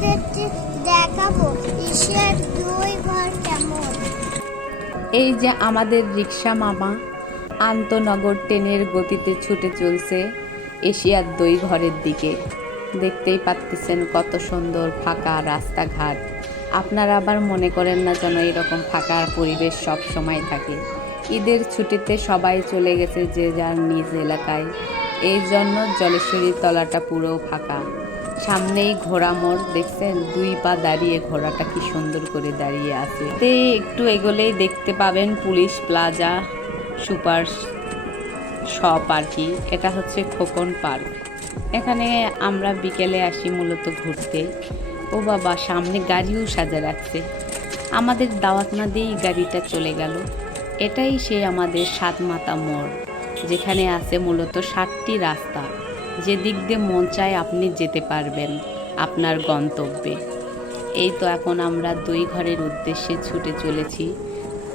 আপনাদের দেখাবো এশিয়ার দুই ঘর কেমন। এই যে আমাদের রিক্সা মামা আন্তনগর ট্রেনের গতিতে ছুটে চলছে এশিয়ার দুই ঘরের দিকে। দেখতেই পাচ্ছেন কত সুন্দর ফাঁকা রাস্তাঘাট। আপনারা আবার মনে করেন না যেন এরকম ফাঁকা পরিবেশ সব সময় থাকে। ঈদের ছুটিতে সবাই চলে গেছে যে যার নিজ এলাকায়, এই জন্য জলেশ্বরীর তলাটা পুরো ফাঁকা। সামনেই ঘোড়া মোড় দেখছেন, দুই পা দাঁড়িয়ে ঘোড়াটা কি সুন্দর করে দাঁড়িয়ে আছে। একটু এগোলেই দেখতে পাবেন পুলিশ প্লাজা সুপার শপ আর কি। এটা হচ্ছে খোকন পার্ক। এখানে আমরা বিকেলে আসি মূলত ঘুরতে। ও বাবা, সামনে গাড়িও সাজা রাখছে। আমাদের দাওয়াত না দিয়েই গাড়িটা চলে গেল। এটাই সেই আমাদের সাতমাতা মোড়, যেখানে আছে মূলত 7টি রাস্তা। যে দিক দিয়ে মন চায় আপনি যেতে পারবেন আপনার গন্তব্যে। এই তো এখন আমরা দুই ঘরের উদ্দেশ্যে ছুটে চলেছি।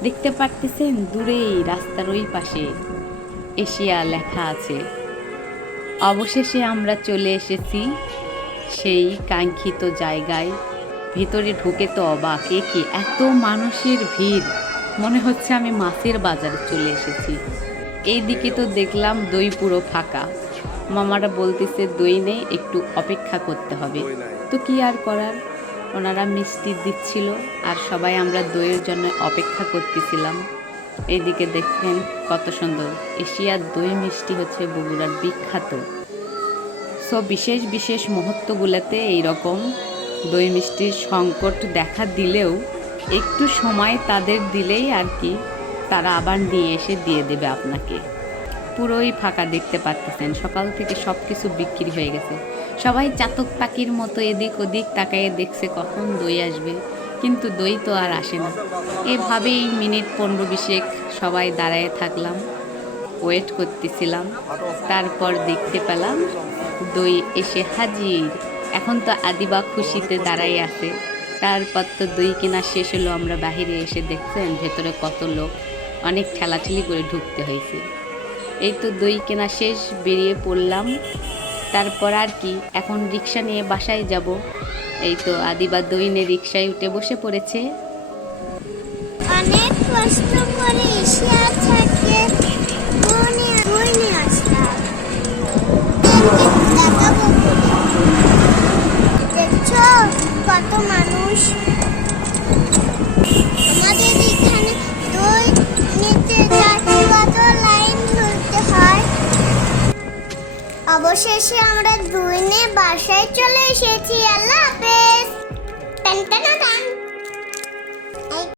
দেখতে পারতেছেন দূরেই রাস্তার ওই পাশে এশিয়া লেখা আছে। অবশেষে আমরা চলে এসেছি সেই কাঙ্ক্ষিত জায়গায়। ভিতরে ঢুকে তো অবাক, কি এত মানুষের ভিড়, মনে হচ্ছে আমি মাছের বাজারে চলে এসেছি। এই দিকে তো দেখলাম দই পুরো ফাঁকা। মামারা বলতেছে দই নেই, একটু অপেক্ষা করতে হবে। তো কি আর করার, ওনারা মিষ্টি দিচ্ছিল আর সবাই আমরা দইয়ের জন্য অপেক্ষা করতেছিলাম। এইদিকে দেখেন কত সুন্দর এশিয়ার দই মিষ্টি হচ্ছে বগুড়ার বিখ্যাত। সো বিশেষ বিশেষ মুহূর্তগুলোতে এইরকম দই মিষ্টির সংকট দেখা দিলেও একটু সময় তাদের দিলেই আর কি, তারা আবার নিয়ে এসে দিয়ে দেবে আপনাকে। পুরোই ফাঁকা দেখতে পাচ্ছেন, সকাল থেকে সব কিছু বিক্রি হয়ে গেছে। সবাই চাতক পাখির মতো এদিক ওদিক তাকাইয়ে দেখছে কখন দই আসবে, কিন্তু দই তো আর আসে না। এভাবেই মিনিট 15-20 সবাই দাঁড়ায় থাকলাম, ওয়েট করতেছিলাম। তারপর দেখতে পেলাম দই এসে হাজির। এখন তো আদিবা খুশিতে দাঁড়াই আছে। তারপর তো দই কেনা শেষ হলো, আমরা বাহিরে এসে দেখছেন ভেতরে কত লোক, অনেক ঠেলাঠেলি করে ঢুকতে হয়েছে। এই তো দই কেনা শেষ, বেরিয়ে পড়লাম। তারপর আর কি, এখন রিক্সা নিয়ে বাসায় যাব। এই তো আদিবা দই নিয়ে রিক্সায় উঠে বসে পড়েছে। অনেক কষ্ট করে এশিয়া থেকে দই নিয়ে আসলাম। দেখাবো বলে। দেখছো কত মানুষ। আমাদের এখানে দই নিতে কত লাইন ধরতে হয়। অবশেষে আমরা দই নিয়ে বাসায় চলে এসেছি। আল্লাহ হাফেজ।